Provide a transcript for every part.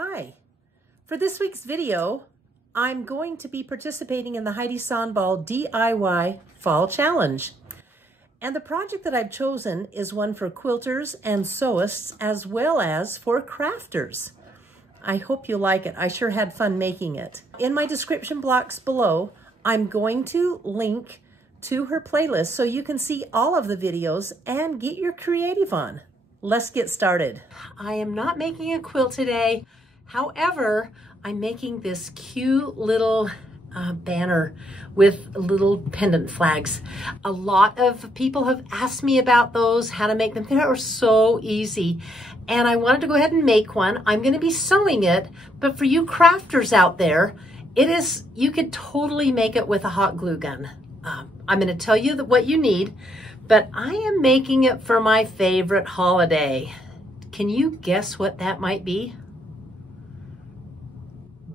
Hi. For this week's video, I'm going to be participating in the Heidi Sonbouls DIY Fall Challenge. And the project that I've chosen is one for quilters and sewists as well as for crafters. I hope you like it. I sure had fun making it. In my description box below, I'm going to link to her playlist so you can see all of the videos and get your creative on. Let's get started. I am not making a quilt today. However, I'm making this cute little banner with little pendant flags. A lot of people have asked me about those, how to make them. They are so easy. And I wanted to go ahead and make one. I'm going to be sewing it, but for you crafters out there, you could totally make it with a hot glue gun. I'm going to tell you what you need, but I am making it for my favorite holiday. Can you guess what that might be?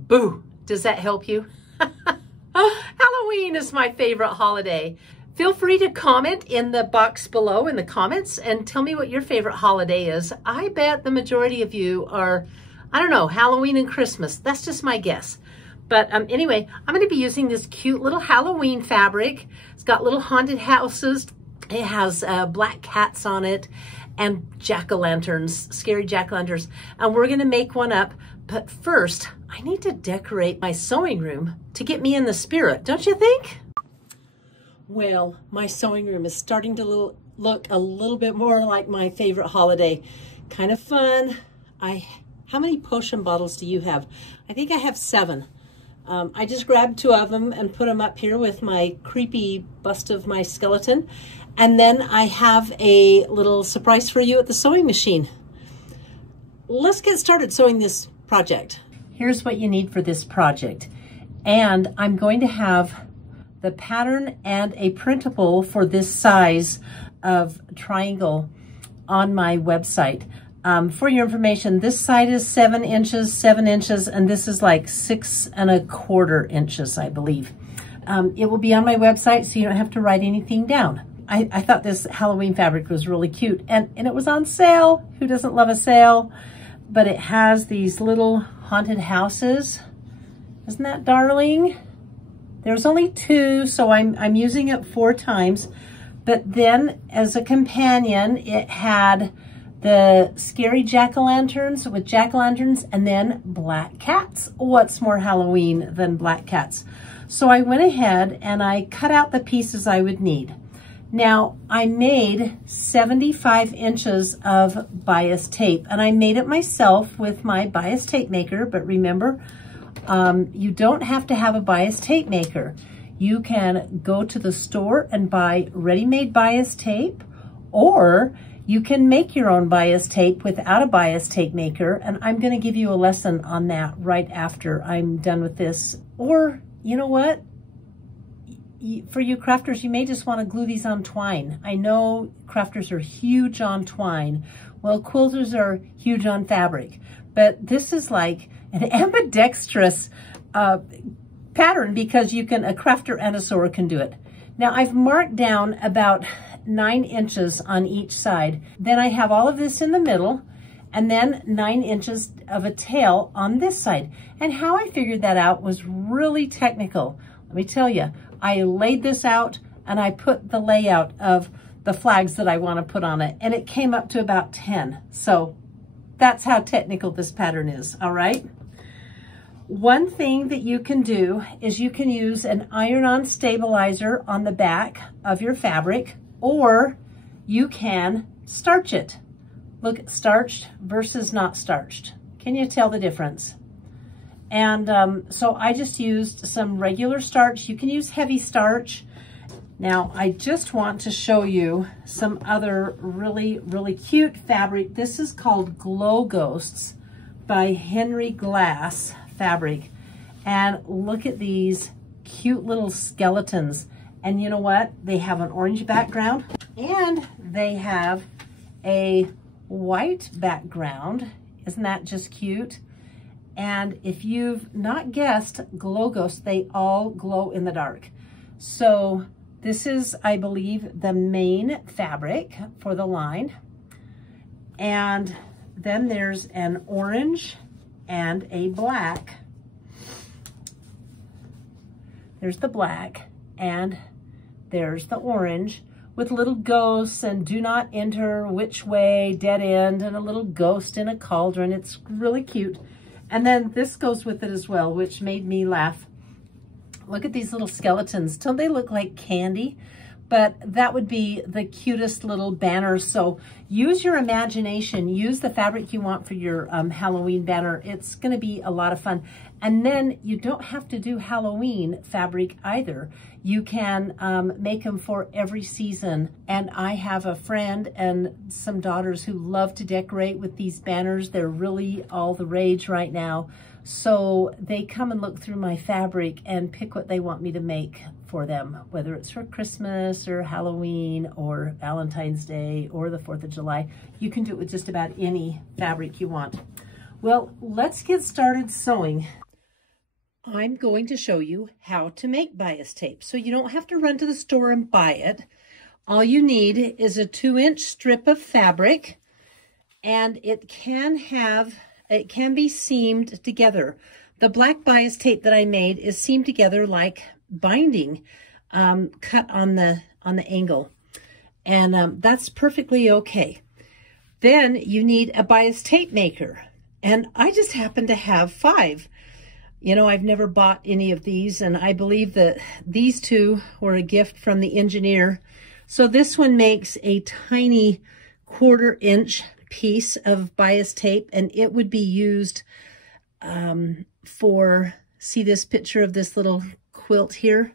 Boo! Does that help you? Halloween is my favorite holiday. Feel free to comment in the box below in the comments and tell me what your favorite holiday is. I bet the majority of you are, I don't know, Halloween and Christmas. That's just my guess. But anyway, I'm going to be using this cute little Halloween fabric. It's got little haunted houses. It has black cats on it and jack-o'-lanterns, scary jack-o'-lanterns. And we're going to make one up. But first, I need to decorate my sewing room to get me in the spirit, don't you think? Well, my sewing room is starting to look a little bit more like my favorite holiday. Kind of fun. How many potion bottles do you have? I think I have 7. I just grabbed 2 of them and put them up here with my creepy bust of my skeleton. And then I have a little surprise for you at the sewing machine. Let's get started sewing this project. Here's what you need for this project. And I'm going to have the pattern and a printable for this size of triangle on my website. For your information, this side is 7 inches, and this is like 6 1/4 inches, I believe. It will be on my website, so you don't have to write anything down. I thought this Halloween fabric was really cute, and it was on sale. Who doesn't love a sale? But it has these little haunted houses. Isn't that darling? There's only 2, so I'm using it 4 times. But then as a companion, it had the scary jack-o'-lanterns with jack-o'-lanterns and then black cats. What's more Halloween than black cats? So I went ahead and I cut out the pieces I would need. Now, I made 75 inches of bias tape, and I made it myself with my bias tape maker, but remember, you don't have to have a bias tape maker. You can go to the store and buy ready-made bias tape, or you can make your own bias tape without a bias tape maker, and I'm going to give you a lesson on that right after I'm done with this. Or, you know what? For you crafters, you may just want to glue these on twine. I know crafters are huge on twine. Well, quilters are huge on fabric, but this is like an ambidextrous pattern because a crafter and a sewer can do it. Now I've marked down about 9 inches on each side. Then I have all of this in the middle and then 9 inches of a tail on this side. And how I figured that out was really technical. Let me tell you, I laid this out and I put the layout of the flags that I want to put on it, and it came up to about 10. So that's how technical this pattern is, all right? One thing that you can do is you can use an iron-on stabilizer on the back of your fabric, or you can starch it. Look, starched versus not starched. Can you tell the difference? And so I just used some regular starch. You can use heavy starch. Now, I just want to show you some other really, really cute fabric. This is called Glow Ghosts by Henry Glass fabric. And look at these cute little skeletons. And you know what? They have an orange background and they have a white background. Isn't that just cute? And if you've not guessed, Glow Ghosts, they all glow in the dark. So this is, I believe, the main fabric for the line. And then there's an orange and a black. There's the black, and there's the orange with little ghosts and do not enter, which way, dead end, and a little ghost in a cauldron. It's really cute. And then this goes with it as well, which made me laugh. Look at these little skeletons. Don't they look like candy? But that would be the cutest little banners. So use your imagination. Use the fabric you want for your Halloween banner. It's going to be a lot of fun. And then you don't have to do Halloween fabric either. You can make them for every season. And I have a friend and some daughters who love to decorate with these banners. They're really all the rage right now. So they come and look through my fabric and pick what they want me to make for them, whether it's for Christmas or Halloween or Valentine's Day or the 4th of July. You can do it with just about any fabric you want. Well, let's get started sewing. I'm going to show you how to make bias tape. So you don't have to run to the store and buy it. All you need is a 2-inch strip of fabric, and it can be seamed together. The black bias tape that I made is seamed together like binding, cut on the angle, and that's perfectly okay. Then you need a bias tape maker, and I just happen to have 5. You know, I've never bought any of these, and I believe that these 2 were a gift from the engineer. So this one makes a tiny 1/4 inch piece of bias tape, and it would be used for, see this picture of this little quilt here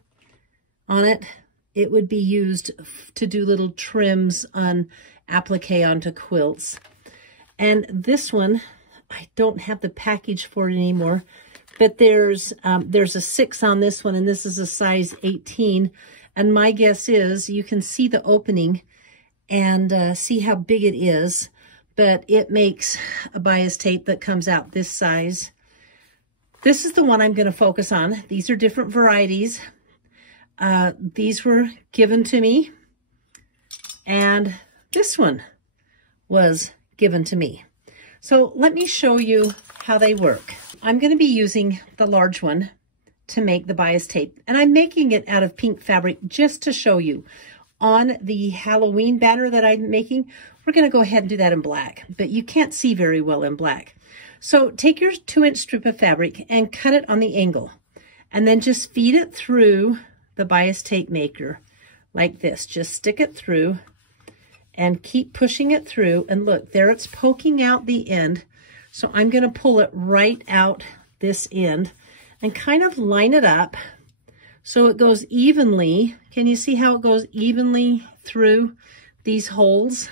on it? It would be used to do little trims on applique onto quilts. And this one, I don't have the package for it anymore, but there's a 6 on this one, and this is a size 18. And my guess is you can see the opening and see how big it is, but it makes a bias tape that comes out this size. This is the one I'm going to focus on. These are different varieties. These were given to me, and this one was given to me. So let me show you how they work. I'm going to be using the large one to make the bias tape, and I'm making it out of pink fabric just to show you. On the Halloween banner that I'm making, we're going to go ahead and do that in black, but you can't see very well in black. So take your 2-inch strip of fabric and cut it on the angle, and then just feed it through the bias tape maker like this. Just stick it through and keep pushing it through, and look, there it's poking out the end. So I'm going to pull it right out this end and kind of line it up so it goes evenly. Can you see how it goes evenly through these holes?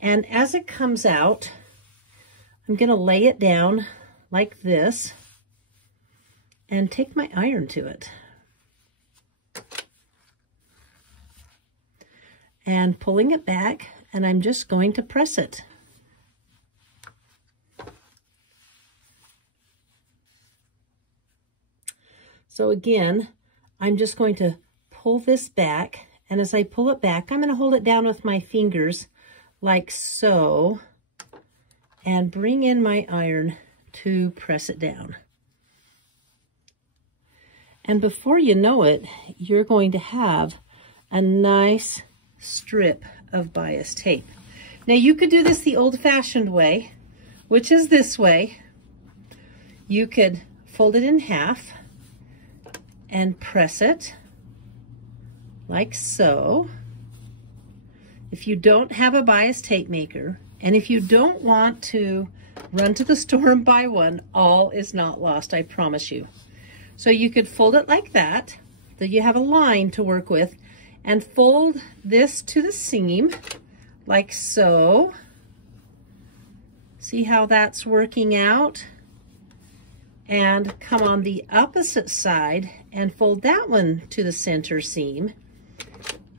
And as it comes out, I'm going to lay it down like this and take my iron to it. And pulling it back, and I'm just going to press it. So again, I'm just going to pull this back, and as I pull it back, I'm going to hold it down with my fingers like so, and bring in my iron to press it down. And before you know it, you're going to have a nice strip of bias tape. Now you could do this the old-fashioned way, which is this way. You could fold it in half and press it like so. If you don't have a bias tape maker, and if you don't want to run to the store and buy one, all is not lost, I promise you. So you could fold it like that, so you have a line to work with, and fold this to the seam like so. See how that's working out? And come on the opposite side and fold that one to the center seam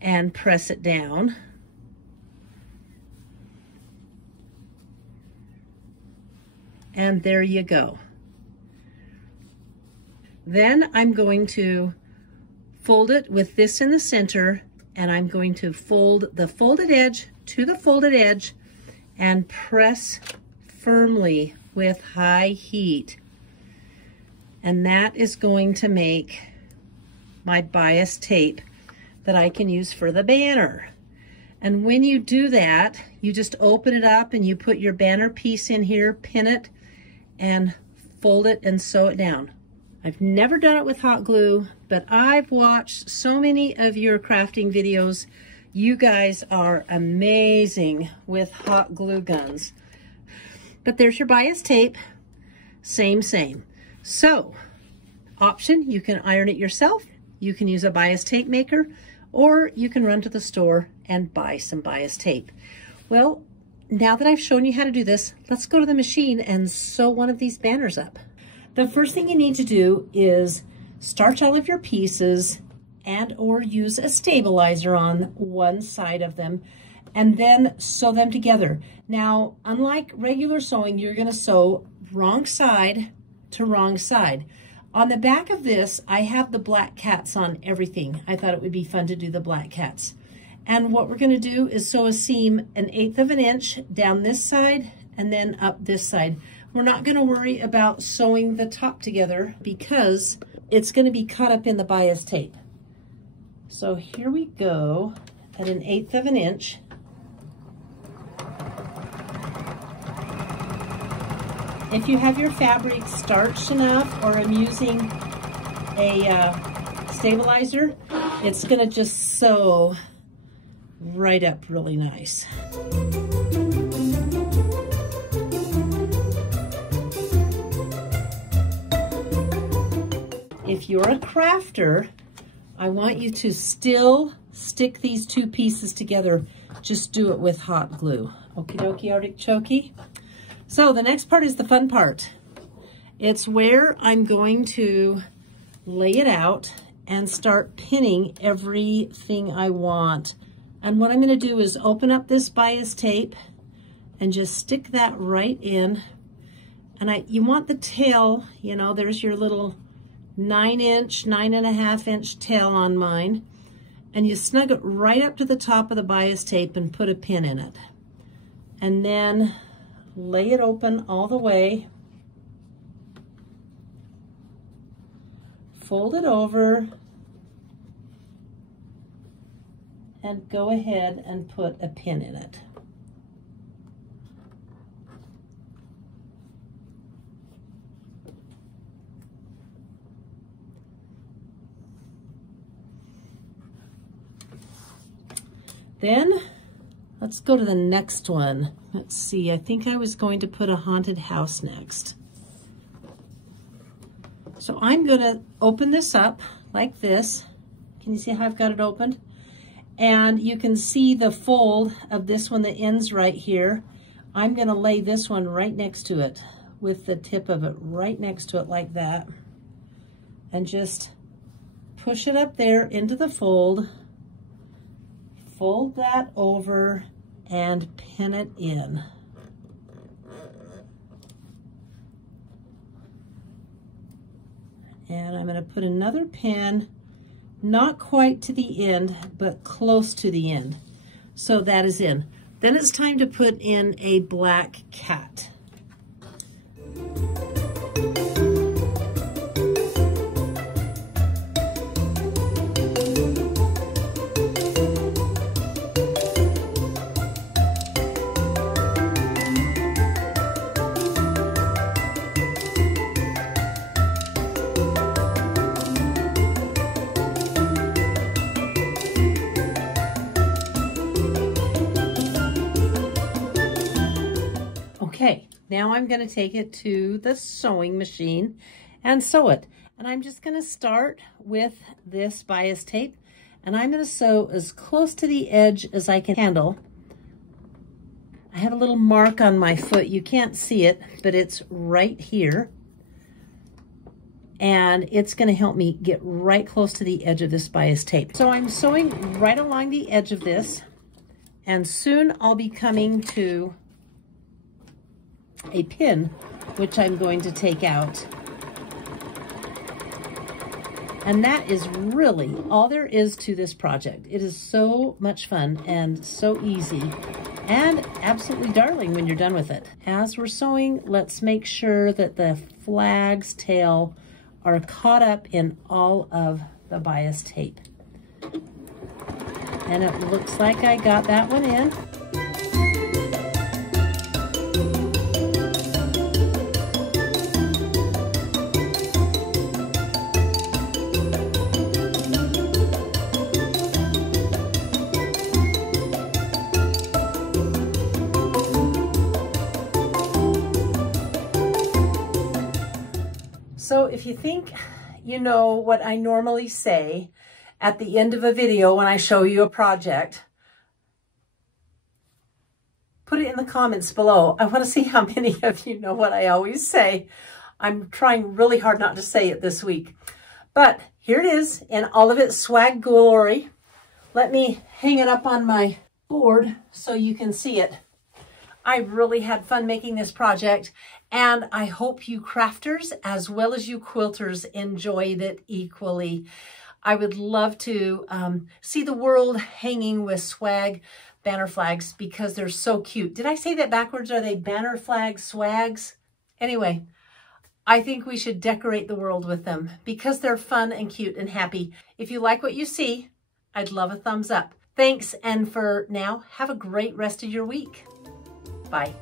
and press it down. And there you go. Then I'm going to fold it with this in the center, and I'm going to fold the folded edge to the folded edge and press firmly with high heat. And that is going to make my bias tape that I can use for the banner. And when you do that, you just open it up and you put your banner piece in here, pin it, and fold it and sew it down. I've never done it with hot glue, but I've watched so many of your crafting videos. You guys are amazing with hot glue guns. But there's your bias tape, same. So, option, you can iron it yourself, you can use a bias tape maker, or you can run to the store and buy some bias tape. Well, now that I've shown you how to do this, let's go to the machine and sew one of these banners up. The first thing you need to do is starch all of your pieces and or use a stabilizer on one side of them and then sew them together. Now, unlike regular sewing, you're gonna sew wrong side to wrong side. On the back of this, I have the black cats on everything. I thought it would be fun to do the black cats. And what we're gonna do is sew a seam 1/8 of an inch down this side and then up this side. We're not gonna worry about sewing the top together because it's gonna be caught up in the bias tape. So here we go at 1/8 of an inch. If you have your fabric starched enough, or I'm using a stabilizer, it's gonna just sew right up really nice. If you're a crafter, I want you to still stick these two pieces together. Just do it with hot glue. Okie dokie, artichoke. So the next part is the fun part. It's where I'm going to lay it out and start pinning everything I want. And what I'm gonna do is open up this bias tape and just stick that right in. And you want the tail, you know, there's your little 9-inch, 9.5-inch tail on mine. And you snug it right up to the top of the bias tape and put a pin in it. And then lay it open all the way, fold it over, and go ahead and put a pin in it. Then let's go to the next one. Let's see, I think I was going to put a haunted house next. So I'm gonna open this up like this. Can you see how I've got it opened? And you can see the fold of this one that ends right here. I'm gonna lay this one right next to it with the tip of it right next to it like that. And just push it up there into the fold. Fold that over and pin it in. And I'm going to put another pin, not quite to the end, but close to the end. So that is in. Then it's time to put in a black cat. Okay, now I'm going to take it to the sewing machine and sew it. And I'm just going to start with this bias tape, and I'm going to sew as close to the edge as I can handle. I have a little mark on my foot. You can't see it, but it's right here. And it's going to help me get right close to the edge of this bias tape. So I'm sewing right along the edge of this, and soon I'll be coming to a pin, which I'm going to take out. And that is really all there is to this project. It is so much fun and so easy. and absolutely darling when you're done with it. As we're sewing, let's make sure that the flag's tail are caught up in all of the bias tape. And it looks like I got that one in. So if you think you know what I normally say at the end of a video when I show you a project, put it in the comments below. I want to see how many of you know what I always say. I'm trying really hard not to say it this week. But here it is in all of its swag glory. Let me hang it up on my board so you can see it. I really had fun making this project, and I hope you crafters as well as you quilters enjoyed it equally. I would love to see the world hanging with swag banner flags because they're so cute. Did I say that backwards? Are they banner flag swags? Anyway, I think we should decorate the world with them because they're fun and cute and happy. If you like what you see, I'd love a thumbs up. Thanks, and for now, have a great rest of your week. Bye.